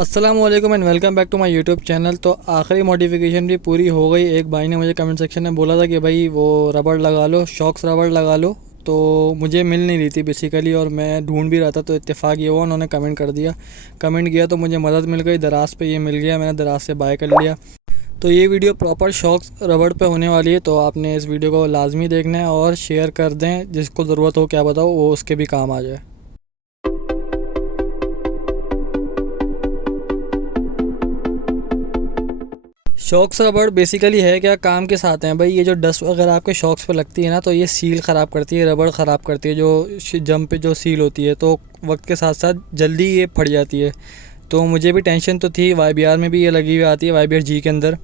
अस्सलामुअलैकुम and welcome back to my YouTube channel. तो आखिरी मॉडिफिकेशन भी पूरी हो गई। एक भाई ने मुझे कमेंट सेक्शन में बोला था कि भाई वो रबड़ लगा लो, शॉक्स रबड़ लगा लो। तो मुझे मिल नहीं रही थी बेसिकली, और मैं ढूंढ भी रहा था। तो इत्तेफाक ये हुआ, उन्होंने कमेंट कर दिया। कमेंट किया तो मुझे मदद मिल गई, दराज पे ये मिल गया, मैंने दराज से बाय कर लिया। तो ये वीडियो प्रॉपर शॉक्स रबड़ पे होने वाली है, तो आपने इस वीडियो को लाजमी देखना है और शेयर कर दें, जिसको ज़रूरत हो क्या बताओ वो उसके भी काम आ जाए। शॉक्स रबड़ बेसिकली है क्या, काम के साथ हैं भाई। ये जो डस्ट वगैरह आपके शॉक्स पे लगती है ना, तो ये सील ख़राब करती है, रबड़ ख़राब करती है। जो जम पे जो सील होती है, तो वक्त के साथ साथ जल्दी ये फट जाती है। तो मुझे भी टेंशन तो थी, YBR में भी ये लगी हुई आती है, YBR G के अंदर।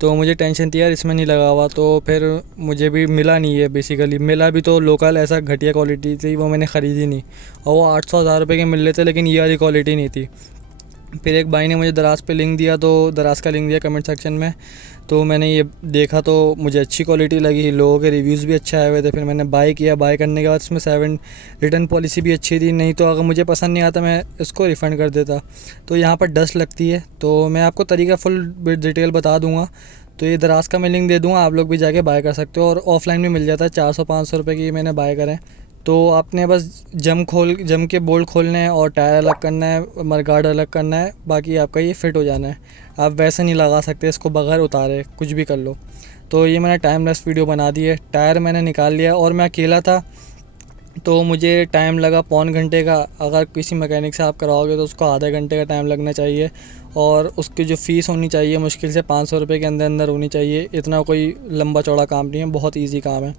तो मुझे टेंशन थी यार, इसमें नहीं लगा हुआ। तो फिर मुझे भी मिला नहीं है, बेसिकली मिला भी तो लोकल ऐसा घटिया क्वालिटी थी, वो मैंने ख़रीदी नहीं। और वो 800-1000 रुपये के मिल रहे थे, लेकिन ये वाली क्वालिटी नहीं थी। फिर एक भाई ने मुझे दराज पे लिंक दिया, तो दराज का लिंक दिया कमेंट सेक्शन में। तो मैंने ये देखा तो मुझे अच्छी क्वालिटी लगी, लोगों के रिव्यूज़ भी अच्छे आए हुए थे। फिर मैंने बाय किया। बाय करने के बाद इसमें 7 रिटर्न पॉलिसी भी अच्छी थी, नहीं तो अगर मुझे पसंद नहीं आता मैं इसको रिफ़ंड कर देता। तो यहाँ पर डस्ट लगती है, तो मैं आपको तरीका फुल डिटेल बता दूँगा। तो ये दराज का मैं लिंक दे दूँगा, आप लोग भी जाके बाय कर सकते हो, और ऑफ़लाइन भी मिल जाता है। 400-500 रुपये की मैंने बाय करें। तो आपने बस जम के बोल्ट खोलने हैं और टायर अलग करना है, मडगार्ड अलग करना है, बाकी आपका ये फ़िट हो जाना है। आप वैसे नहीं लगा सकते इसको बगैर उतारे, कुछ भी कर लो। तो ये मैंने टाइमलेस वीडियो बना दी है। टायर मैंने निकाल लिया, और मैं अकेला था तो मुझे टाइम लगा पौन घंटे का। अगर किसी मैकेनिक से आप कराओगे तो उसको आधे घंटे का टाइम लगना चाहिए, और उसकी जो फ़ीस होनी चाहिए मुश्किल से 500 रुपये के अंदर अंदर होनी चाहिए। इतना कोई लंबा चौड़ा काम नहीं है, बहुत इजी काम है।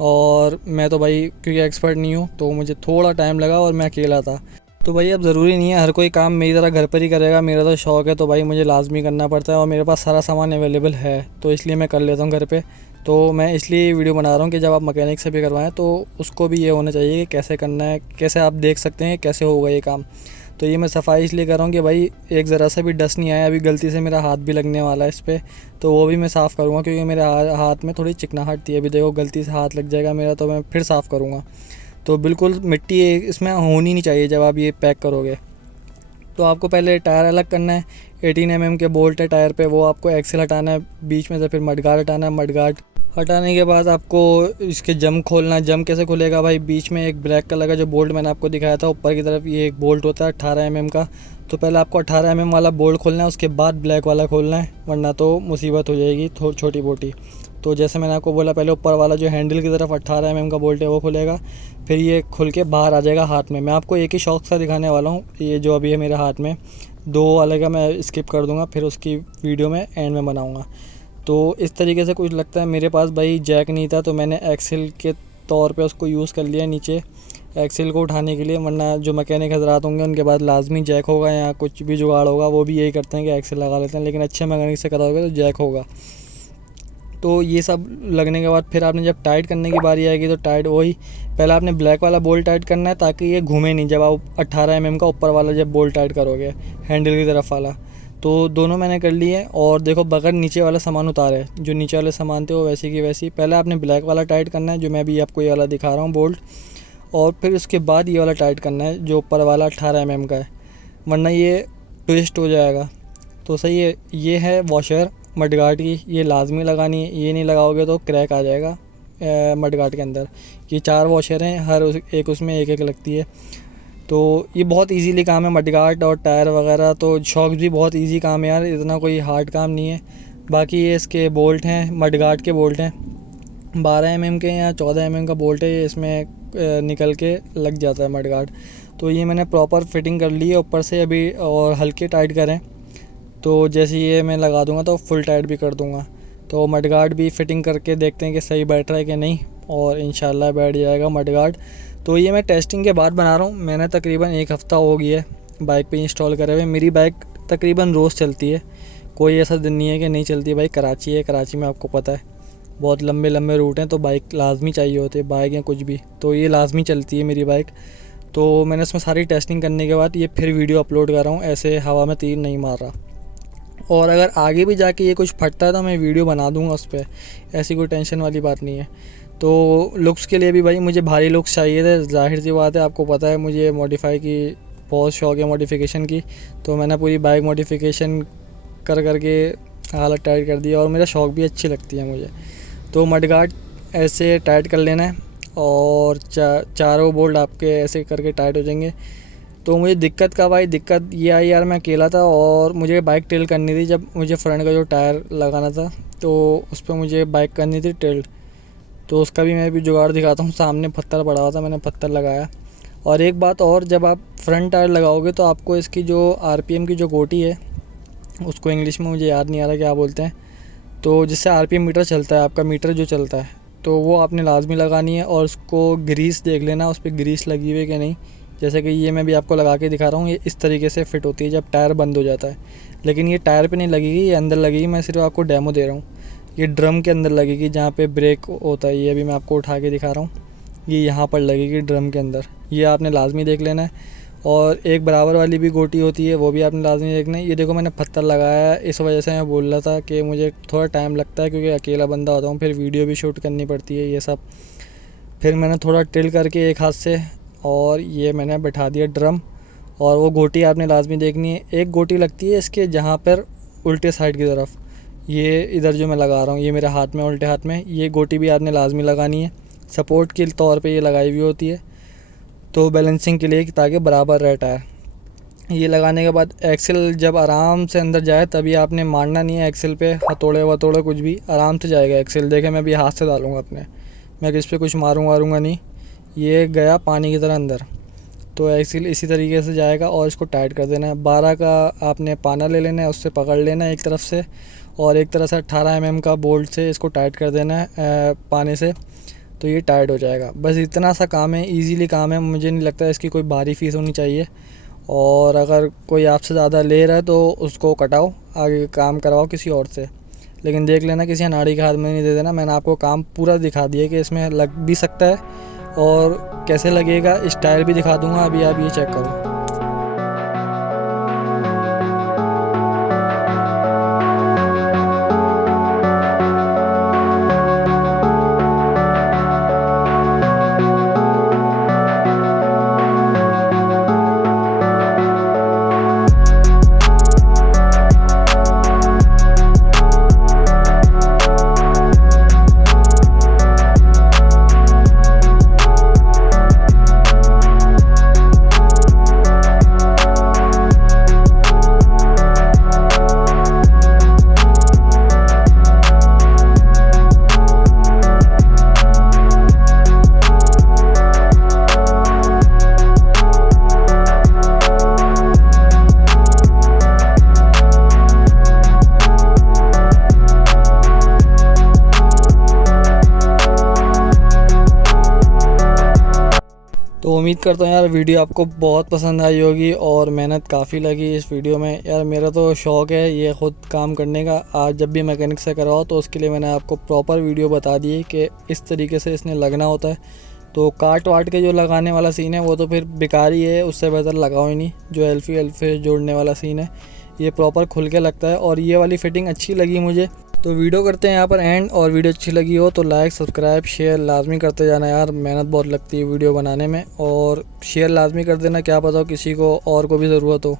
और मैं तो भाई क्योंकि एक्सपर्ट नहीं हूँ, तो मुझे थोड़ा टाइम लगा, और मैं अकेला था। तो भाई अब ज़रूरी नहीं है हर कोई काम मेरी तरह घर पर ही करेगा। मेरा तो शौक़ है, तो भाई मुझे लाजमी करना पड़ता है, और मेरे पास सारा सामान अवेलेबल है, तो इसलिए मैं कर लेता हूँ घर पे। तो मैं इसलिए वीडियो बना रहा हूँ कि जब आप मैकेनिक से भी करवाएं तो उसको भी ये होना चाहिए कि कैसे करना है, कैसे आप देख सकते हैं कैसे होगा ये काम। तो ये मैं सफाई इसलिए कर रहा हूँ कि भाई एक ज़रा सा भी डस्ट नहीं आया। अभी गलती से मेरा हाथ भी लगने वाला है इस पर, तो वो भी मैं साफ़ करूँगा, क्योंकि मेरे हाथ में थोड़ी चिकनाहट थी। अभी देखो गलती से हाथ लग जाएगा मेरा, तो मैं फिर साफ़ करूँगा। तो बिल्कुल मिट्टी इसमें होनी नहीं चाहिए जब आप ये पैक करोगे। तो आपको पहले टायर अलग करना है। 18 mm के बोल्ट है टायर पे, वो आपको एक्सेल हटाना है बीच में से, फिर मडगार्ड हटाना है। मडगार्ड हटाने के बाद आपको इसके जम खोलना है। जम कैसे खुलेगा भाई, बीच में एक ब्लैक कलर का जो बोल्ट मैंने आपको दिखाया था ऊपर की तरफ, ये एक बोल्ट होता है 18 mm का। तो पहले आपको 18 mm वाला बोल्ट खोलना है, उसके बाद ब्लैक वाला खोलना है, वरना तो मुसीबत हो जाएगी छोटी मोटी। तो जैसे मैंने आपको बोला, पहले ऊपर वाला जो हैंडल की तरफ 18 mm का बोल्ट है वो खुलेगा, फिर ये खुल के बाहर आ जाएगा हाथ में। मैं आपको एक ही शौक सा दिखाने वाला हूँ, ये जो अभी है मेरे हाथ में। दो वाले का मैं स्किप कर दूँगा, फिर उसकी वीडियो में एंड में बनाऊँगा। तो इस तरीके से कुछ लगता है। मेरे पास भाई जैक नहीं था, तो मैंने एक्सेल के तौर पे उसको यूज़ कर लिया नीचे एक्सेल को उठाने के लिए, वरना जो मैकेनिक हजरात होंगे उनके पास लाजमी जैक होगा, या कुछ भी जुगाड़ होगा, वो भी यही करते हैं कि एक्सेल लगा लेते हैं। लेकिन अच्छे मैकेनिक से कराओगे तो जैक होगा। तो ये सब लगने के बाद फिर आपने जब टाइट करने की बारी आएगी, तो टाइट वही पहले आपने ब्लैक वाला बोल्ट टाइट करना है, ताकि ये घूमे नहीं जब आप 18 mm का ऊपर वाला जब बोल्ट टाइट करोगे हैंडल की तरफ वाला। तो दोनों मैंने कर लिए। और देखो बगैर नीचे वाला सामान उतारे, जो नीचे वाले सामान थे वो वैसे की वैसी। पहले आपने ब्लैक वाला टाइट करना है, जो मैं भी आपको ये वाला दिखा रहा हूँ बोल्ट, और फिर उसके बाद ये वाला टाइट करना है जो ऊपर वाला 18 mm का है, वरना ये ट्विस्ट हो जाएगा। तो सही है। ये है वॉशर मडगार्ड की, ये लाजमी लगानी है, ये नहीं लगाओगे तो क्रैक आ जाएगा मडगार्ड के अंदर। ये 4 वॉशर हैं, हर एक उसमें एक एक लगती है। तो ये बहुत इजीली काम है, मडगार्ड और टायर वगैरह। तो शॉक्स भी बहुत इजी काम है यार, इतना कोई हार्ड काम नहीं है। बाकी ये इसके बोल्ट हैं, मडगार्ड के बोल्ट हैं, 12 mm के या 14 mm का बोल्ट है ये, इसमें निकल के लग जाता है मडगार्ड। तो ये मैंने प्रॉपर फिटिंग कर ली है ऊपर से अभी, और हल्के टाइट करें। तो जैसे ये मैं लगा दूंगा तो फुल टाइट भी कर दूंगा। तो मडगार्ड भी फिटिंग करके देखते हैं कि सही बैठ रहा है कि नहीं, और इंशाल्लाह बैठ जाएगा मडगार्ड। तो ये मैं टेस्टिंग के बाद बना रहा हूँ। मैंने तकरीबन 1 हफ़्ता हो गया है बाइक पे इंस्टॉल करे हुए। मेरी बाइक तकरीबन रोज़ चलती है, कोई ऐसा दिन नहीं है कि नहीं चलती। भाई कराची है, कराची में आपको पता है बहुत लंबे लंबे रूट हैं, तो बाइक लाजमी चाहिए होती है, बाइक या कुछ भी। तो ये लाजमी चलती है मेरी बाइक। तो मैंने इसमें सारी टेस्टिंग करने के बाद ये फिर वीडियो अपलोड कर रहा हूँ, ऐसे हवा में तीर नहीं मार रहा। और अगर आगे भी जाके ये कुछ फटता है तो मैं वीडियो बना दूंगा उस पर, ऐसी कोई टेंशन वाली बात नहीं है। तो लुक्स के लिए भी भाई मुझे भारी लुक्स चाहिए थे, जाहिर सी बात है, आपको पता है मुझे मॉडिफाई की बहुत शौक़ है मॉडिफिकेशन की, तो मैंने पूरी बाइक मॉडिफिकेशन करके हालत टाइट कर दी और मेरा शौक़ भी अच्छी लगती है मुझे। तो मडगार्ड ऐसे टाइट कर लेना है और चारों बोल्ट आपके ऐसे करके टाइट हो जाएंगे। तो मुझे दिक्कत कब आई, दिक्कत ये आई यार, मैं अकेला था और मुझे बाइक टिल्ट करनी थी। जब मुझे फ्रंट का जो टायर लगाना था तो उस पर मुझे बाइक करनी थी टिल्ट, तो उसका भी मैं भी जुगाड़ दिखाता हूँ। सामने पत्थर पड़ा हुआ था, मैंने पत्थर लगाया। और एक बात और, जब आप फ्रंट टायर लगाओगे तो आपको इसकी जो आरपीएम की जो गोटी है, उसको इंग्लिश में मुझे याद नहीं आ रहा क्या बोलते हैं, तो जिससे आरपीएम मीटर चलता है, आपका मीटर जो चलता है, तो वो आपने लाजमी लगानी है। और उसको ग्रीस देख लेना, उस पर ग्रीस लगी हुई है कि नहीं। जैसे कि ये मैं भी आपको लगा के दिखा रहा हूँ, ये इस तरीके से फिट होती है जब टायर बंद हो जाता है। लेकिन ये टायर पे नहीं लगेगी, ये अंदर लगेगी। मैं सिर्फ आपको डेमो दे रहा हूँ। ये ड्रम के अंदर लगेगी जहाँ पे ब्रेक होता है। ये अभी मैं आपको उठा के दिखा रहा हूँ, ये यहाँ पर लगेगी ड्रम के अंदर। ये आपने लाजमी देख लेना है। और एक बराबर वाली भी गोटी होती है, वो भी आपने लाजमी देखना है। ये देखो मैंने पत्थर लगाया है, इस वजह से मैं बोल रहा था कि मुझे थोड़ा टाइम लगता है क्योंकि अकेला बंदा होता हूँ, फिर वीडियो भी शूट करनी पड़ती है ये सब। फिर मैंने थोड़ा टिल्ट करके एक हाथ से, और ये मैंने बैठा दिया ड्रम। और वो गोटी आपने लाजमी देखनी है। एक गोटी लगती है इसके जहाँ पर उल्टे साइड की तरफ, ये इधर जो मैं लगा रहा हूँ, ये मेरे हाथ में, उल्टे हाथ में, ये गोटी भी आपने लाजमी लगानी है। सपोर्ट के तौर पे ये लगाई हुई होती है, तो बैलेंसिंग के लिए ताकि बराबर रहे टायर। ये लगाने के बाद एक्सेल जब आराम से अंदर जाए तभी आपने मारना नहीं है एक्सेल पे, हथौड़े वथौड़े कुछ भी, आराम से जाएगा एक्सेल। देखे मैं अभी हाथ से डालूँगा अपने, मैं किस पे कुछ मारूँगा नहीं। ये गया पानी की तरह अंदर, तो एक्सेल इसी तरीके से जाएगा और इसको टाइट कर देना है। 12 का आपने पाना ले लेना है, उससे पकड़ लेना है एक तरफ से, और एक तरफ से 18 mm का बोल्ट से इसको टाइट कर देना है पाने से, तो ये टाइट हो जाएगा। बस इतना सा काम है, इजीली काम है। मुझे नहीं लगता इसकी कोई भारी फीस होनी चाहिए। और अगर कोई आपसे ज़्यादा ले रहा है तो उसको कटाओ, आगे काम करवाओ किसी और से। लेकिन देख लेना किसी अनाड़ी के हाथ में नहीं दे देना। मैंने आपको काम पूरा दिखा दिया कि इसमें लग भी सकता है और कैसे लगेगा, स्टाइल भी दिखा दूँगा। अभी आप ये चेक करो। तो उम्मीद करता हूँ यार वीडियो आपको बहुत पसंद आई होगी और मेहनत काफ़ी लगी इस वीडियो में। यार मेरा तो शौक़ है ये ख़ुद काम करने का। आज जब भी मैकेनिक से करवाओ तो उसके लिए मैंने आपको प्रॉपर वीडियो बता दी है कि इस तरीके से इसने लगना होता है। तो काट वाट के जो लगाने वाला सीन है वो तो फिर बेकार ही है, उससे बेहतर लगाओ ही नहीं। जो एल्फी जोड़ने वाला सीन है ये प्रॉपर खुल के लगता है और ये वाली फ़िटिंग अच्छी लगी मुझे। तो वीडियो करते हैं यहाँ पर एंड, और वीडियो अच्छी लगी हो तो लाइक सब्सक्राइब शेयर लाजमी करते जाना यार। मेहनत बहुत लगती है वीडियो बनाने में, और शेयर लाजमी कर देना, क्या पता हो किसी को और को भी ज़रूरत हो।